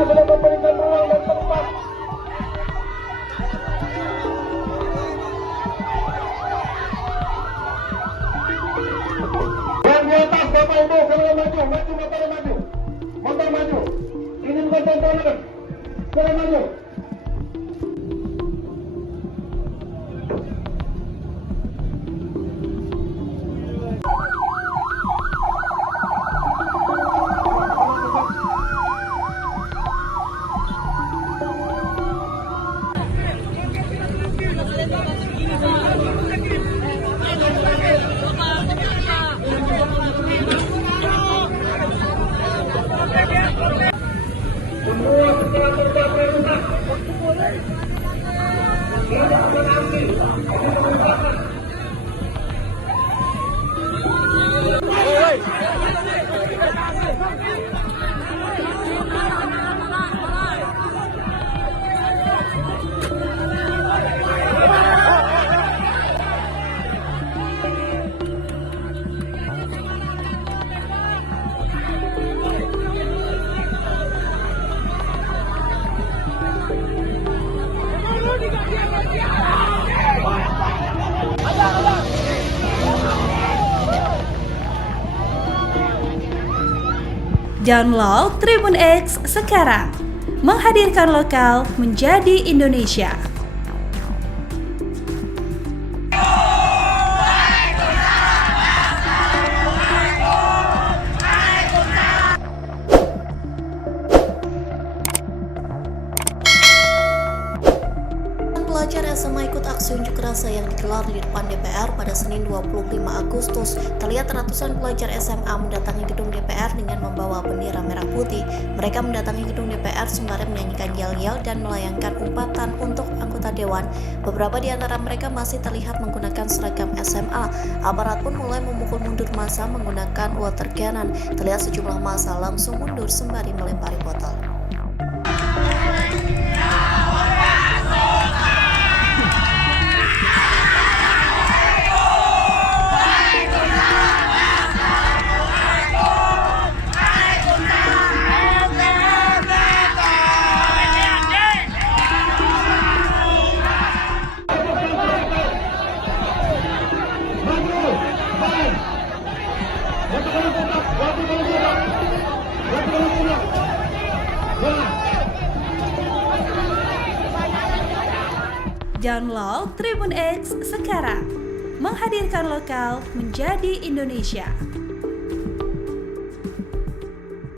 sudah memberikan ruang dan tempat. Yang di atas Bapak Ibu, silahkan maju, motor maju. Ini bukan tontonan, silahkan maju. Semua setelah tercapai lunas, tidak menanti, Download Tribun X sekarang, menghadirkan lokal menjadi Indonesia. Pelajar SMA ikut aksi unjuk rasa yang digelar di depan DPR pada Senin 25 Agustus. Terlihat ratusan pelajar SMA mendatangi gedung DPR dengan membawa bendera merah putih. Mereka mendatangi gedung DPR sembari menyanyikan yel-yel dan melayangkan umpatan untuk anggota dewan. Beberapa di antara mereka masih terlihat menggunakan seragam SMA. Aparat pun mulai memukul mundur massa menggunakan water cannon. Terlihat sejumlah massa langsung mundur sembari melempari botol. Download Tribun X sekarang, menghadirkan lokal menjadi Indonesia.